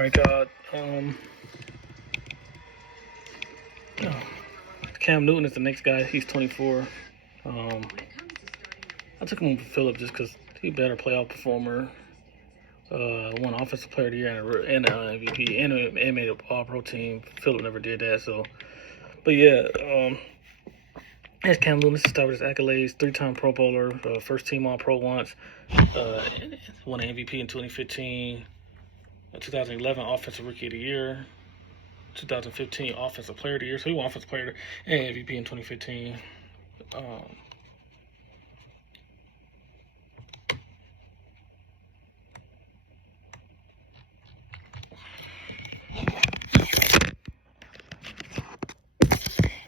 right, God. Cam Newton is the next guy. He's 24. I took him over Phillip just because he's a better playoff performer. Won Offensive Player of the Year and MVP and made an All-Pro team. Phillip never did that. So, but yeah, as Cam Newton, let's start with his accolades. 3-time Pro Bowler, first team All-Pro once. Won an MVP in 2015. 2011 Offensive Rookie of the Year. 2015 Offensive Player of the Year. So he won Offensive Player and MVP in 2015.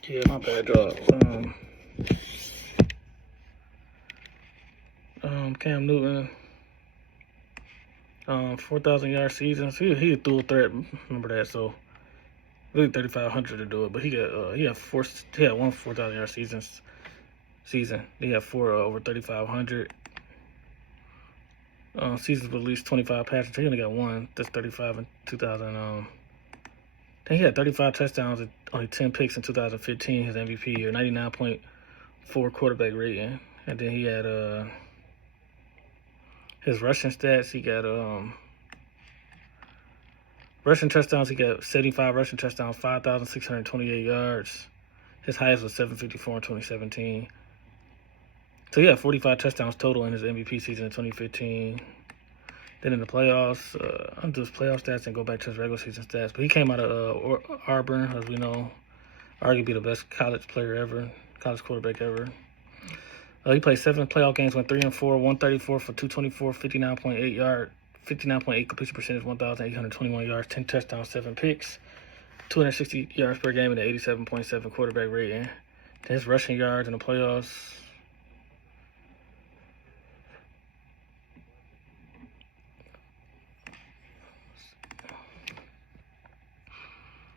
Yeah, my bad, dog. Cam Newton, 4,000-yard seasons. He a dual threat. Remember that? So really 3,500 to do it, but he had one 4,000-yard season. He had four over 3,500. Seasons with at least 25 passes. He only got one. That's 35 in 2000. Then he had 35 touchdowns and only 10 picks in 2015. His MVP year, 99.4 quarterback rating. And then he had his rushing stats. He got rushing touchdowns. He got 75 rushing touchdowns, 5,628 yards. His highest was 754 in 2017. So he had 45 touchdowns total in his MVP season in 2015. Then in the playoffs, I'll do his playoff stats and go back to his regular season stats. But he came out of Auburn, as we know, arguably the best college quarterback ever. He played 7 playoff games, went 3-4, 134 for 224, 59.8 completion percentage, 1,821 yards, 10 touchdowns, 7 picks, 260 yards per game, and an 87.7 quarterback rating. His rushing yards in the playoffs.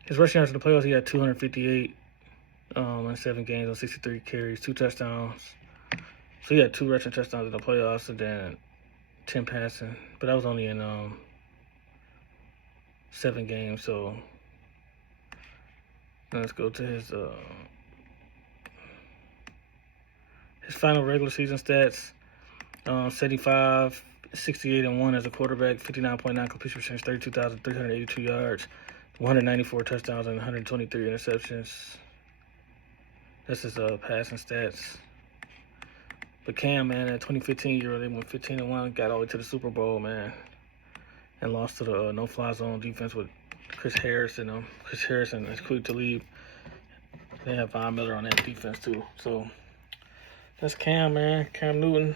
His rushing yards in the playoffs, he had 258 in 7 games on 63 carries, 2 touchdowns. So he had 2 rushing touchdowns in the playoffs and then 10 passing. But that was only in 7 games. So let's go to his final regular season stats. 75, 68 and 1 as a quarterback, 59.9 completion percentage, 32,382 yards, 194 touchdowns and 123 interceptions. That's his passing stats. But Cam, man, that 2015 year, they went 15-1, got all the way to the Super Bowl, man, and lost to the no-fly zone defense with Chris Harrison. Chris Harrison is quick to leave. They have Von Miller on that defense too. So that's Cam, man. Cam Newton,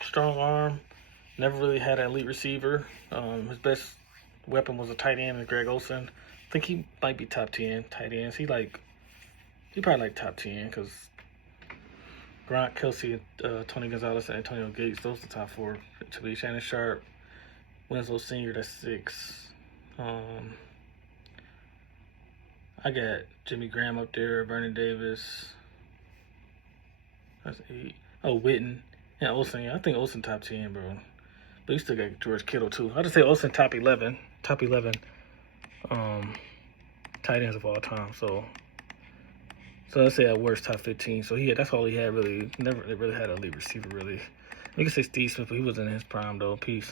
strong arm. Never really had an elite receiver. His best weapon was a tight end, Greg Olsen. I think he might be top 10 tight ends. He probably like top 10 because Gronk, Kelsey, Tony Gonzalez, and Antonio Gates, those are the top 4 to be. Shannon Sharp, Winslow Sr., that's 6. I got Jimmy Graham up there, Vernon Davis, that's 8. Oh, Witten, and Olsen. Yeah, I think Olsen top 10, bro. But you still got George Kittle, too. I'll just say Olsen top 11 tight ends of all time. So let's say at worst top 15. So that's all he had really. Never really had a elite receiver really. You can say Steve Smith, but he was in his prime though. Peace.